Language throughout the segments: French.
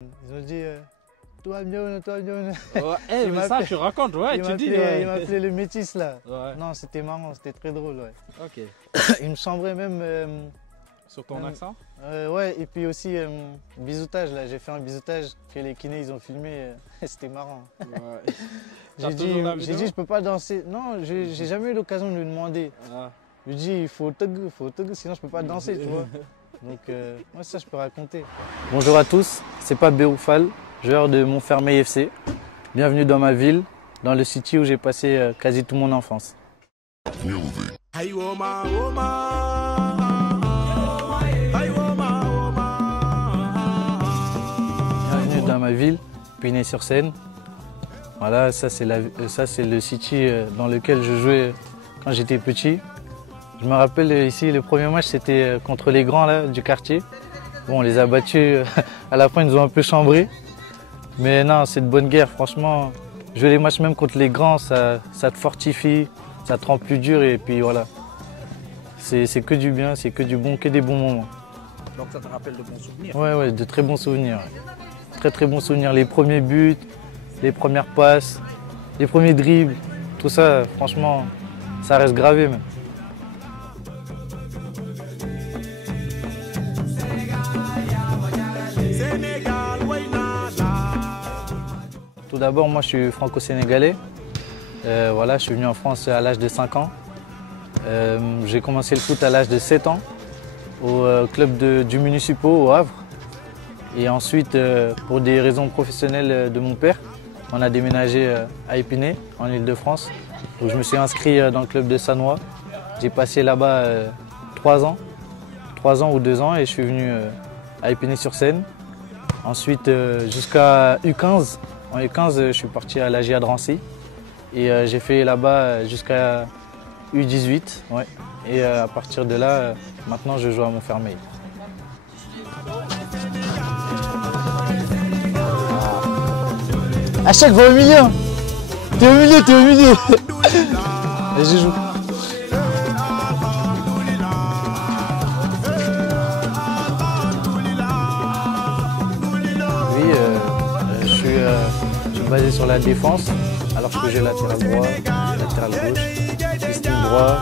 Ils ont dit toi mieux. Ouais, mais ça tu racontes, ouais, tu dis. Il m'a appelé le métis là. Ouais. Non, c'était marrant, c'était très drôle, ouais. Ok. Il me chambrait même. Sur ton accent? Ouais, et puis aussi bisoutage là, j'ai fait un bisoutage que les kinés ils ont filmé, c'était marrant. Ouais. J'ai dit je peux pas danser. Non, j'ai jamais eu l'occasion de lui demander. Ah. Je lui ai dit il faut tug, sinon je peux pas danser, tu vois. Donc moi ça je peux raconter. Bonjour à tous, c'est Pape Beroufal, joueur de Montfermeil FC. Bienvenue dans ma ville, dans le city où j'ai passé quasi toute mon enfance. Bienvenue dans ma ville, Épinay-sur-Seine. Voilà, ça c'est le city dans lequel je jouais quand j'étais petit. Je me rappelle ici, le premier match c'était contre les grands là, du quartier. Bon, on les a battus, à la fin ils nous ont un peu chambré. Mais non, c'est de bonne guerre, franchement. Jouer les matchs même contre les grands, ça te fortifie, ça te rend plus dur et puis voilà. C'est que du bien, c'est que du bon, que des bons moments. Donc ça te rappelle de bons souvenirs? Ouais, de très bons souvenirs. Très bons souvenirs. Les premiers buts, les premières passes, les premiers dribbles, tout ça, franchement, ça reste gravé même. Tout d'abord, moi je suis franco-sénégalais. Voilà, je suis venu en France à l'âge de 5 ans. J'ai commencé le foot à l'âge de 7 ans au club du municipal au Havre. Et ensuite, pour des raisons professionnelles de mon père, on a déménagé à Épinay, en Île-de-France. Donc je me suis inscrit dans le club de Sanois. J'ai passé là-bas 3 ans ou 2 ans et je suis venu à Épinay-sur-Seine. Ensuite, jusqu'à U15. En U15, je suis parti à l'AGA de Drancy et j'ai fait là-bas jusqu'à U18. Ouais. Et à partir de là, maintenant, je joue à Montfermeil. Achek, va au milieu. T'es au milieu. Et je joue. Oui, je suis basé sur la défense, alors je peux jouer latéral droit, latéral gauche, piston droit,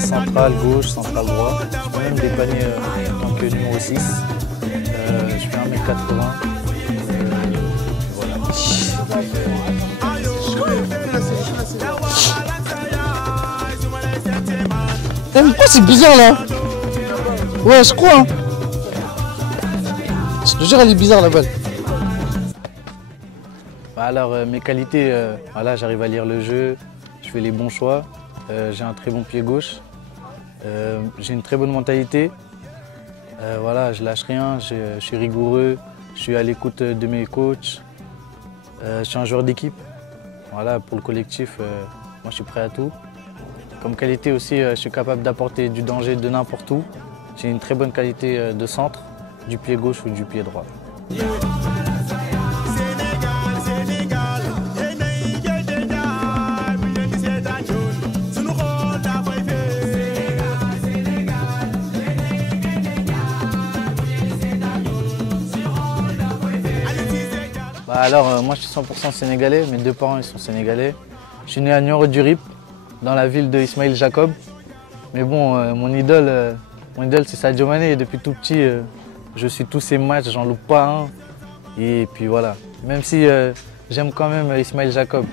central gauche, central droit. Je peux même dépanner en tant que numéro 6. Je fais 1m80. Mais pourquoi c'est bizarre là? Ouais, je crois. Hein. Je te jure, elle est bizarre la balle. Alors mes qualités, voilà, j'arrive à lire le jeu, je fais les bons choix, j'ai un très bon pied gauche, j'ai une très bonne mentalité. Voilà, je lâche rien, je suis rigoureux, je suis à l'écoute de mes coachs, je suis un joueur d'équipe. Voilà, pour le collectif, moi je suis prêt à tout. Comme qualité aussi, je suis capable d'apporter du danger de n'importe où. J'ai une très bonne qualité de centre, du pied gauche ou du pied droit. Alors, moi je suis 100% sénégalais, mes deux parents ils sont sénégalais. Je suis né à Nioro-du-Rip, dans la ville de Ismaël Jacob. Mais bon, mon idole c'est Sadio Mané. Et depuis tout petit, je suis tous ses matchs, j'en loupe pas un. Et puis voilà, même si j'aime quand même Ismaël Jacob.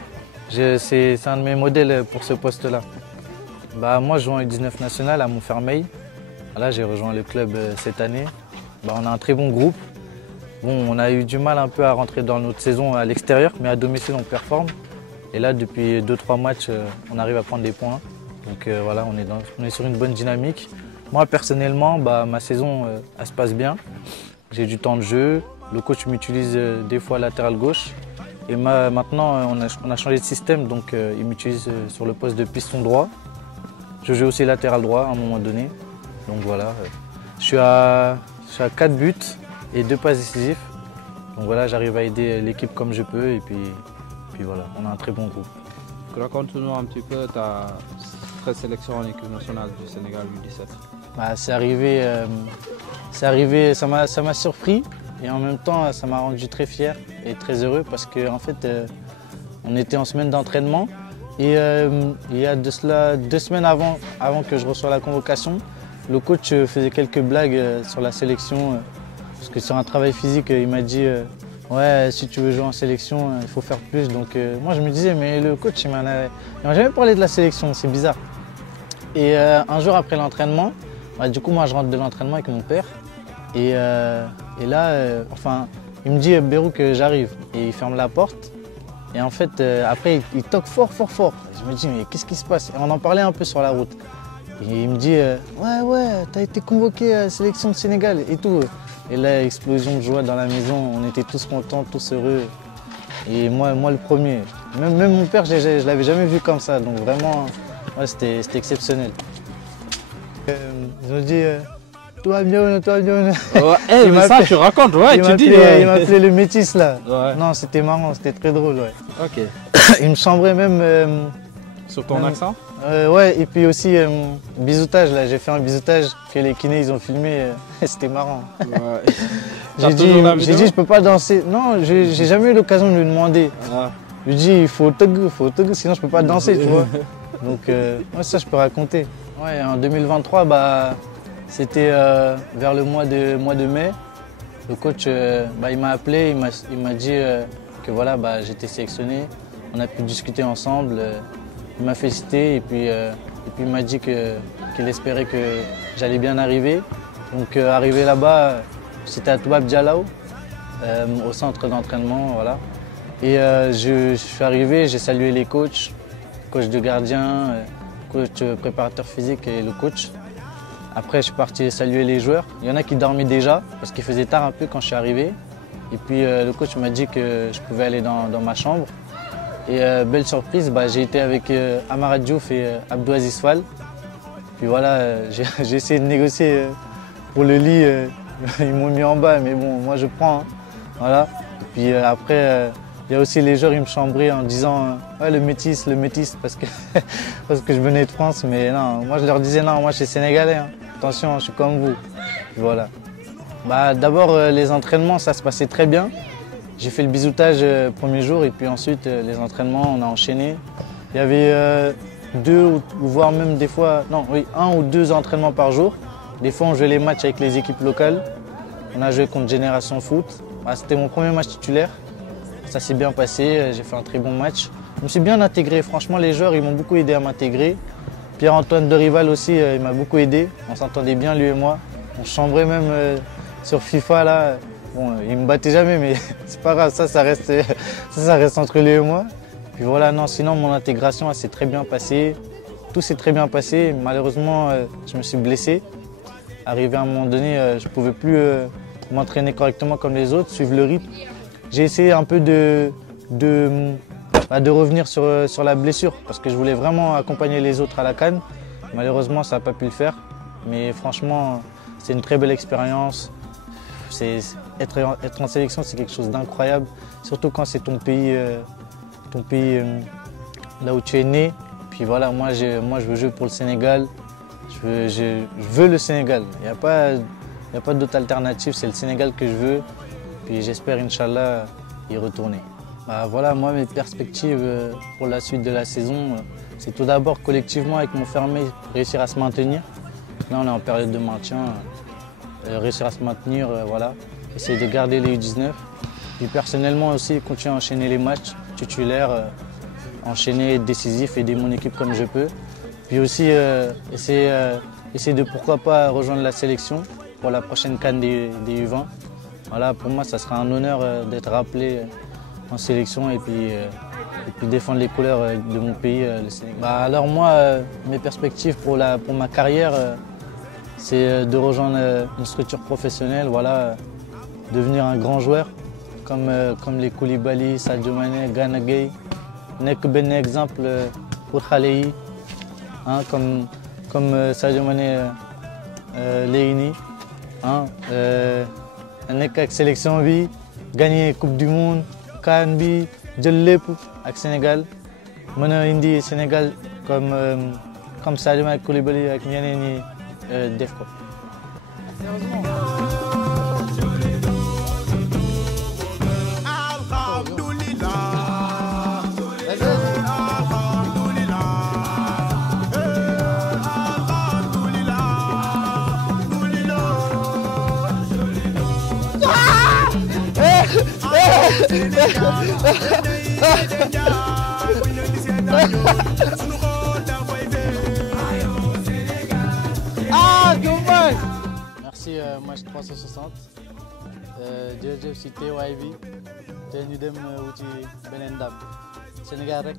C'est un de mes modèles pour ce poste-là. Moi je joue en U19 national à Montfermeil. Là j'ai rejoint le club cette année. On a un très bon groupe. Bon, on a eu du mal un peu à rentrer dans notre saison à l'extérieur, mais à domicile on performe. Et là, depuis 2-3 matchs, on arrive à prendre des points. Donc voilà, on est sur une bonne dynamique. Moi personnellement, ma saison elle se passe bien. J'ai du temps de jeu. Le coach m'utilise des fois latéral gauche. Et maintenant, on a changé de système, donc il m'utilise sur le poste de piston droit. Je joue aussi latéral droit à un moment donné. Donc voilà, je suis à 4 buts et 2 passes décisives. Donc voilà, j'arrive à aider l'équipe comme je peux et puis voilà, on a un très bon groupe. Raconte-nous un petit peu ta présélection en équipe nationale du Sénégal U17. C'est arrivé, ça m'a surpris et en même temps, ça m'a rendu très fier et très heureux parce qu'en fait, on était en semaine d'entraînement et il y a de cela 2 semaines avant que je reçoive la convocation, le coach faisait quelques blagues sur la sélection parce que sur un travail physique, il m'a dit ouais, si tu veux jouer en sélection, il faut faire plus. Donc moi, je me disais, mais le coach, il m'a jamais parlé de la sélection, c'est bizarre. Et un jour après l'entraînement, du coup, moi, je rentre de l'entraînement avec mon père. Et là, enfin, il me dit, Bérou, que j'arrive. Et il ferme la porte. Et en fait, après, il toque fort, fort, fort. Je me dis, mais qu'est-ce qui se passe? Et on en parlait un peu sur la route. Et il me dit, ouais, t'as été convoqué à la sélection de Sénégal et tout. Et là, explosion de joie dans la maison. On était tous contents, tous heureux. Et moi le premier. Même mon père, je ne l'avais jamais vu comme ça. Donc vraiment, ouais, c'était exceptionnel. Ils ont dit, toi bien. Ouais, mais ça, tu racontes, ouais, tu dis. Il m'a appelé le métis là. Ouais. Non, c'était marrant, c'était très drôle. Ouais. Ok. Il me chambrait même. Sur ton accent? Ouais, et puis aussi bisoutage là, j'ai fait un bisoutage que les kinés ils ont filmé, c'était marrant. Ouais. J'ai dit je peux pas danser. Non, j'ai jamais eu l'occasion de lui demander. Ah. Je lui ai dit il faut tug, sinon je peux pas danser, tu vois. Donc ouais, ça je peux raconter. Ouais, en 2023, c'était vers le mois de mai. Le coach il m'a appelé, il m'a dit que voilà, j'étais sélectionné. On a pu discuter ensemble. Il m'a félicité et puis il m'a dit qu'il espérait que j'allais bien arriver. Donc arrivé là-bas, c'était à Toubab Dialaw, au centre d'entraînement. Voilà. Et je suis arrivé, j'ai salué les coachs, coach de gardien, coach préparateur physique et le coach. Après, je suis parti saluer les joueurs. Il y en a qui dormaient déjà parce qu'il faisait tard un peu quand je suis arrivé. Et puis le coach m'a dit que je pouvais aller dans ma chambre. Et belle surprise, j'ai été avec Amara Diouf et Abdou Aziz Fall. Puis voilà, j'ai essayé de négocier pour le lit. Ils m'ont mis en bas, mais bon, moi je prends. Hein. Voilà. Et puis après, il y a aussi les joueurs, ils me chambraient en disant ouais, le métis, parce que, parce que je venais de France. Mais non, moi je leur disais non, moi je suis sénégalais. Hein. Attention, je suis comme vous. Puis voilà. D'abord, les entraînements, ça se passait très bien. J'ai fait le bisoutage le premier jour et puis ensuite les entraînements, on a enchaîné. Il y avait 2 ou voire même des fois, 1 ou 2 entraînements par jour. Des fois on jouait les matchs avec les équipes locales. On a joué contre Génération Foot. C'était mon premier match titulaire. Ça s'est bien passé, j'ai fait un très bon match. Je me suis bien intégré, franchement les joueurs ils m'ont beaucoup aidé à m'intégrer. Pierre-Antoine Derival aussi, il m'a beaucoup aidé. On s'entendait bien lui et moi. On chambrait même sur FIFA là. Bon, il me battait jamais, mais c'est pas grave, ça reste entre lui et moi. Puis voilà, non, sinon mon intégration s'est très bien passée. Tout s'est très bien passé. Malheureusement, je me suis blessé. Arrivé à un moment donné, je ne pouvais plus m'entraîner correctement comme les autres, suivre le rythme. J'ai essayé un peu de revenir sur la blessure parce que je voulais vraiment accompagner les autres à la CAN. Malheureusement, ça n'a pas pu le faire. Mais franchement, c'est une très belle expérience. Être en sélection, c'est quelque chose d'incroyable, surtout quand c'est ton pays là où tu es né. Puis voilà, moi je veux jouer pour le Sénégal, je veux le Sénégal. Il n'y a pas d'autre alternative, c'est le Sénégal que je veux. Puis j'espère, Inch'Allah, y retourner. Voilà, moi mes perspectives pour la suite de la saison, c'est tout d'abord collectivement avec mon fermé réussir à se maintenir. Là on est en période de maintien. Réussir à se maintenir, voilà, essayer de garder les U19. Puis personnellement aussi, continuer à enchaîner les matchs titulaires, enchaîner, être décisif, aider mon équipe comme je peux. Puis aussi essayer de pourquoi pas rejoindre la sélection pour la prochaine CAN des U20. Voilà, pour moi, ça sera un honneur d'être rappelé en sélection et puis défendre les couleurs de mon pays, le Sénégal. Alors moi, mes perspectives pour ma carrière, c'est de rejoindre une structure professionnelle, voilà, devenir un grand joueur, comme les Koulibaly, Sadio Mané, Gana Gueye. Nek ben exemple pour Khaleyi, hein, comme Sadio Mané Leini. Hein, nek avec sélection bi, gagner Coupe du Monde, CAN bi, jël lépp ak Sénégal. Mën a indi Sénégal comme Sadio Mané Koulibaly ak ñeneen ñi def ko. Ah, dommage. Merci match 360 jërëjëf si teewaay bi te ñu dem wuti beneen ndam Sénégal rek.